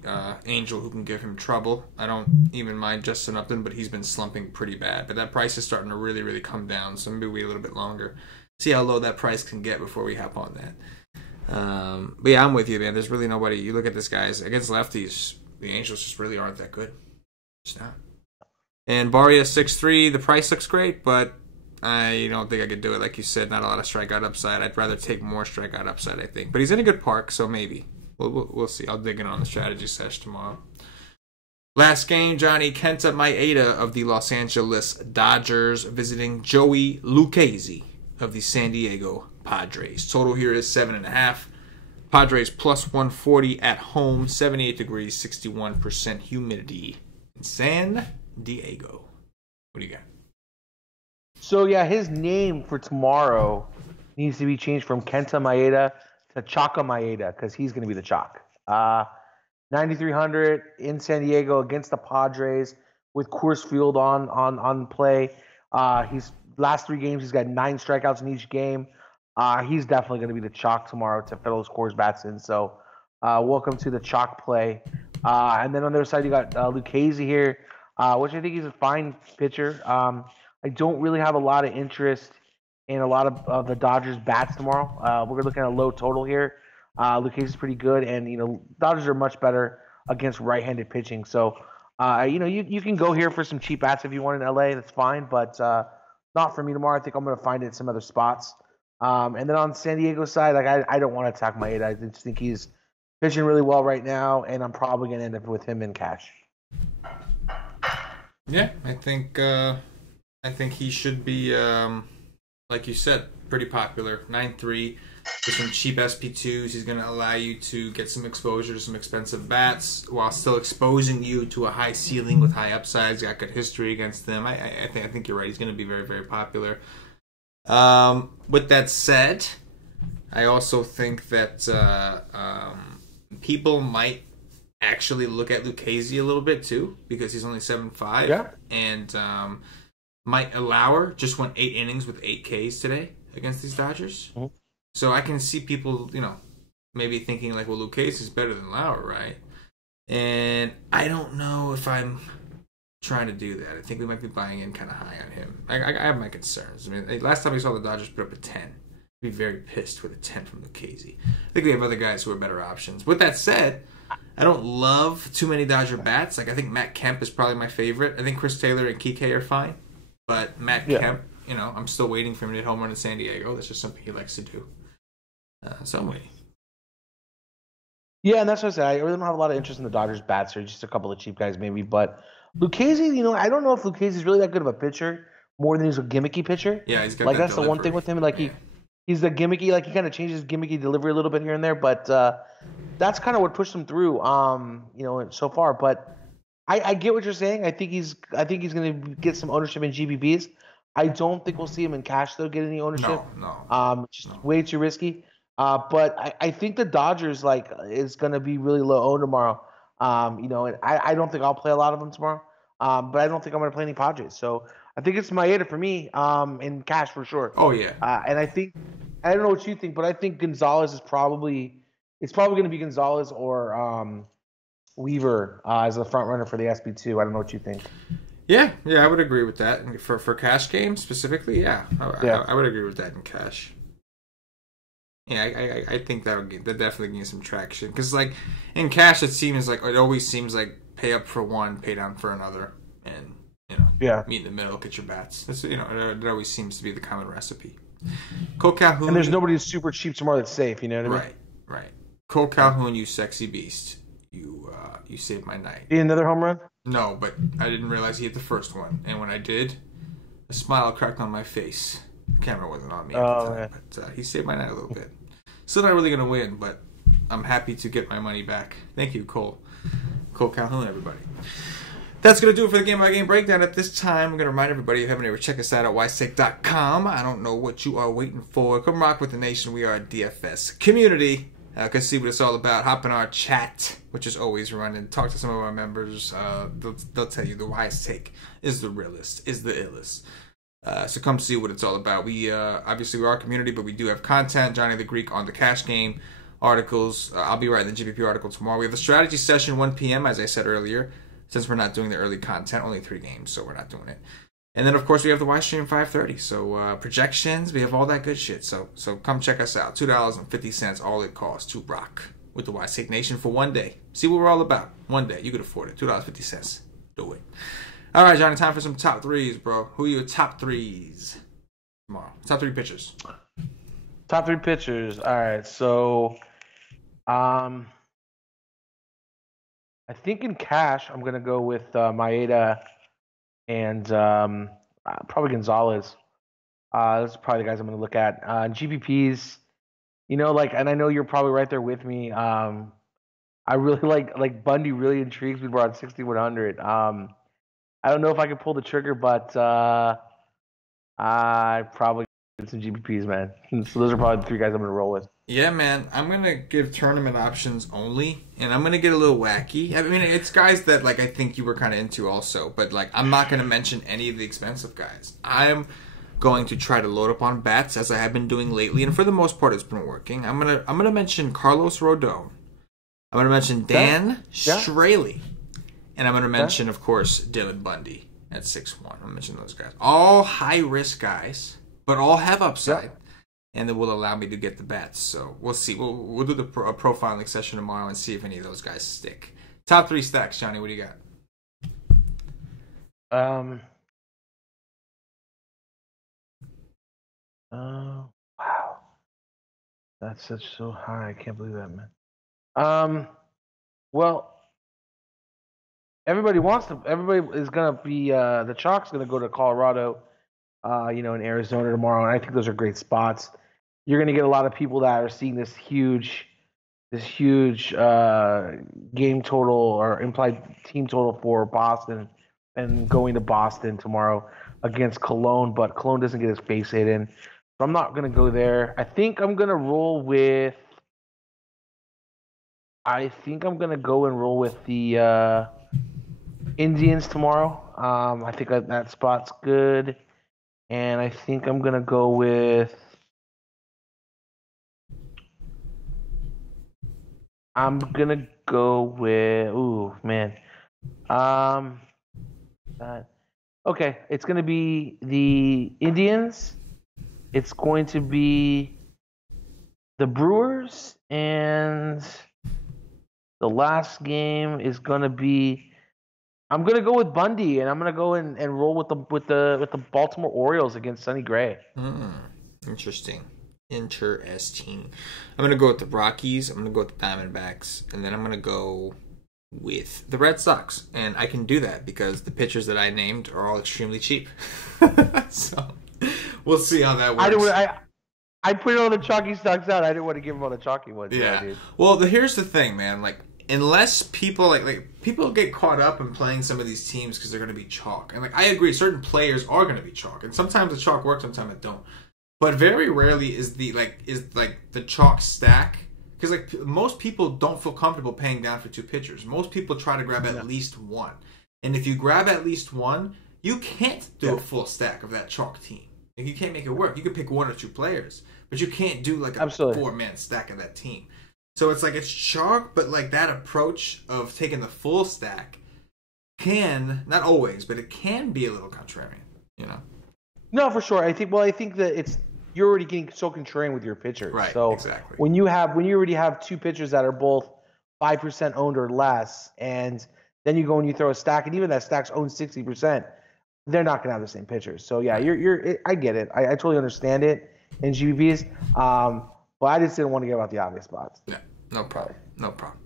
angel who can give him trouble. I don't even mind Justin Upton, but he's been slumping pretty bad. But that price is starting to really, really come down, so maybe wait a little bit longer. See how low that price can get before we hop on that. But yeah, I'm with you, man. There's really nobody. You look at this guys against lefties, the Angels just really aren't that good. Just not. And Barria 6'3", the price looks great, but I don't think I could do it. Like you said, not a lot of strikeout upside. I'd rather take more strikeout upside, I think. But he's in a good park, so maybe. We'll see. I'll dig in on the strategy sesh tomorrow. Last game, Johnny Kenta Maeda of the Los Angeles Dodgers visiting Joey Lucchesi of the San Diego Padres. Total here is 7.5. Padres plus 140 at home, 78 degrees, 61% humidity in San Diego. What do you got? So, yeah, his name for tomorrow needs to be changed from Kenta Maeda to Chaka Maeda because he's going to be the Chalk. 9,300 in San Diego against the Padres with Coors Field on play. He's last 3 games, he's got 9 strikeouts in each game. He's definitely going to be the chalk tomorrow to Fiddler's Coors Batson. So welcome to the chalk play. And then on the other side, you got Lucchese here, which I think he's a fine pitcher. I don't really have a lot of interest in a lot of the Dodgers bats tomorrow. We're looking at a low total here. Lucchese is pretty good, and Dodgers are much better against right-handed pitching. So you can go here for some cheap bats if you want in LA. That's fine, but not for me tomorrow. I think I'm going to find it in some other spots. And then on San Diego side, like I don't want to attack Maeda. I just think he's pitching really well right now, and I'm probably going to end up with him in cash. Yeah, I think he should be, like you said, pretty popular. 9.3 with some cheap SP2s. He's going to allow you to get some exposure to some expensive bats while still exposing you to a high ceiling with high upsides. Got good history against them. I think you're right. He's going to be very, very popular. With that said, I also think that people might actually look at Lucchese a little bit too, because he's only 7.5. Yeah. And Mike Lauer just went 8 innings with 8 Ks today against these Dodgers. Mm-hmm. So I can see people, maybe thinking like, well, Lucchese is better than Lauer, right? And I don't know if I'm trying to do that. I think we might be buying in kind of high on him. I have my concerns. I mean, last time we saw the Dodgers put up a 10, I'd be very pissed with a 10 from Lucchese. I think we have other guys who are better options. With that said, I don't love too many Dodger bats. Like, I think Matt Kemp is probably my favorite. I think Chris Taylor and CK are fine. But Matt Kemp, I'm still waiting for him to hit home run in San Diego. That's just something he likes to do. So I'm waiting. Yeah, and that's what I said. I really don't have a lot of interest in the Dodgers bats, or just a couple of cheap guys maybe. But Lucchese, I don't know if Lucchese is really that good of a pitcher, more than he's a gimmicky pitcher. Yeah, he's got like that that's delivery. The one thing with him. Like he's the gimmicky. Like he kind of changes gimmicky delivery a little bit here and there. But that's kind of what pushed him through. So far. But I get what you're saying. I think he's going to get some ownership in GPPs. I don't think we'll see him in cash though. Get any ownership? No. Way too risky. But I think the Dodgers is going to be really low owned tomorrow. And I don't think I'll play a lot of them tomorrow. But I don't think I'm going to play any Padres. So I think it's Maeda for me in cash for sure. Oh yeah. And I don't know what you think, but I think Gonzalez is probably going to be Gonzalez or Weaver as the front runner for the SB2. I don't know what you think. Yeah, I would agree with that. And for cash games specifically, I would agree with that in cash. Yeah, I think that definitely get some traction, because like in cash it always seems like pay up for one, pay down for another, and meet in the middle, get your bats. That's it always seems to be the common recipe. Cole Calhoun, and there's nobody who's super cheap tomorrow that's safe. You know what I mean? Right. Cole Calhoun, you sexy beast, you saved my night. Another home run? No, but I didn't realize he hit the first one, and when I did, a smile cracked on my face. The camera wasn't on me at the time, but he saved my night a little bit. Still not really going to win, but I'm happy to get my money back. Thank you, Cole. Cole Calhoun, everybody. That's going to do it for the game-by-game breakdown. At this time, I'm going to remind everybody, if you haven't ever checked us out at wisestake.com. I don't know what you are waiting for. Come rock with the nation. We are a DFS community. Can see what it's all about. Hop in our chat, which is always running. Talk to some of our members. They'll tell you the Wise Take is the realest, is the illest. So come see what it's all about. We obviously we're our community, but we do have content. Johnny the Greek on the cash game articles. I'll be writing the GPP article tomorrow. We have the strategy session 1 p.m. as I said earlier. Since we're not doing the early content, only 3 games, so we're not doing it. And then of course we have the Wise Stream 5:30. So projections, we have all that good shit. So come check us out. $2.50 all it costs to rock with the Wise Take Nation for one day. See what we're all about. One day you could afford it. $2.50. Do it. All right, Johnny, time for some top threes, bro. Who are your top threes tomorrow? Top 3 pitchers. Top 3 pitchers. All right, so I think in cash I'm going to go with Maeda and probably Gonzalez. Those are probably the guys I'm going to look at. GPPs, and I know you're probably right there with me. I really like Bundy really intrigues me around 6,100. I don't know if I can pull the trigger, but I probably get some GPPs, man. So those are probably the 3 guys I'm going to roll with. Yeah, man. I'm going to give tournament options only, and I'm going to get a little wacky. I mean, it's guys that, I think you were kind of into also, but, I'm not going to mention any of the expensive guys. I'm going to try to load up on bats as I have been doing lately, and for the most part, it's been working. I'm gonna mention Carlos Rodon. I'm gonna mention Dan Straley, and I'm gonna mention, of course, Dylan Bundy at 6-1. I'm gonna mention those guys. All high risk guys, but all have upside. And that will allow me to get the bats. So we'll see. We'll do a profiling session tomorrow and see if any of those guys stick. Top 3 stacks, Johnny. What do you got? Wow, that's so high. I can't believe that, man. Well, everybody is gonna be the Chalk's gonna go to Colorado, in Arizona tomorrow, and I think those are great spots. You're going to get a lot of people that are seeing this huge game total or implied team total for Boston and going to Boston tomorrow against Cologne, but Cologne doesn't get his face hit in. So I'm not going to go there. I think I'm going to go and roll with the Indians tomorrow. I think that spot's good. And I think I'm going to go with... Ooh, man. Okay, it's going to be the Indians. It's going to be the Brewers. And the last game is going to be... I'm going to go with Bundy, and I'm going to go and roll with the Baltimore Orioles against Sonny Gray. Interesting. I'm going to go with the Rockies. I'm going to go with the Diamondbacks, and then I'm going to go with the Red Sox. And I can do that because the pitchers that I named are all extremely cheap. So we'll see how that works. I put all the chalky stocks out. I didn't want to give them all the chalky ones. Yeah. Dude. Well, here's the thing, man. Like, unless people like people get caught up in playing some of these teams because they're going to be chalk, and like I agree, certain players are going to be chalk, and sometimes the chalk works, sometimes it don't. But very rarely is the chalk stack, because like most people don't feel comfortable paying down for 2 pitchers. Most people try to grab at least one, and if you grab at least one, you can't do a full stack of that chalk team. Like, you can't make it work. You can pick 1 or 2 players, but you can't do like a 4-man stack of that team. So it's like it's chalk, but like that approach of taking the full stack can, not always, but it can be a little contrarian, No, for sure. I think that you're already getting so contrarian with your pitchers. Right, so exactly. When you already have 2 pitchers that are both 5% owned or less, and then you go and you throw a stack, and even that stack's owned 60%, they're not going to have the same pitchers. So yeah, I get it. I totally understand it in GPPs. But I just didn't want to give out the obvious spots. Yeah, no problem. No problem.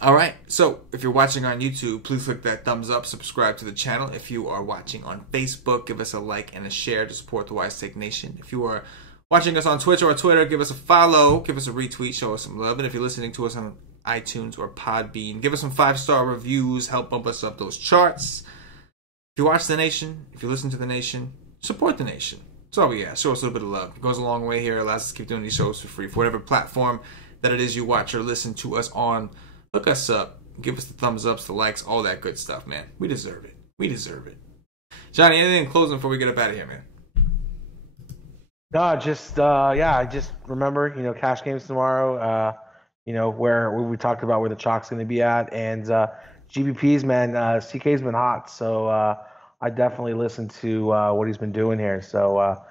All right, so if you're watching on YouTube, please click that thumbs up, subscribe to the channel. If you are watching on Facebook, give us a like and a share to support the Wise Take Nation. If you are watching us on Twitch or Twitter, give us a follow, give us a retweet, show us some love. And if you're listening to us on iTunes or Podbean, give us some 5-star reviews, help bump us up those charts. If you watch the Nation, if you listen to the Nation, support the Nation. That's all we ask. Show us a little bit of love. It goes a long way here. It allows us to keep doing these shows for free. For whatever platform that it is you watch or listen to us on, look us up. Give us the thumbs ups, the likes, all that good stuff, man. We deserve it. We deserve it. Johnny, anything in closing before we get up out of here, man? No, just remember, cash games tomorrow. Where we talked about where the chalk's going to be at, and GBPs, man. CK's been hot, so I definitely listened to what he's been doing here. So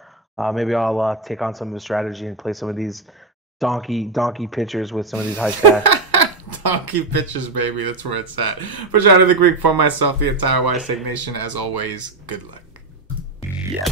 maybe I'll take on some of his strategy and play some of these donkey pitchers with some of these high stats. Donkey pitchers, baby. That's where it's at. For Johnny the Greek, for myself, the entire Wise Take Nation, as always, good luck. Yeah.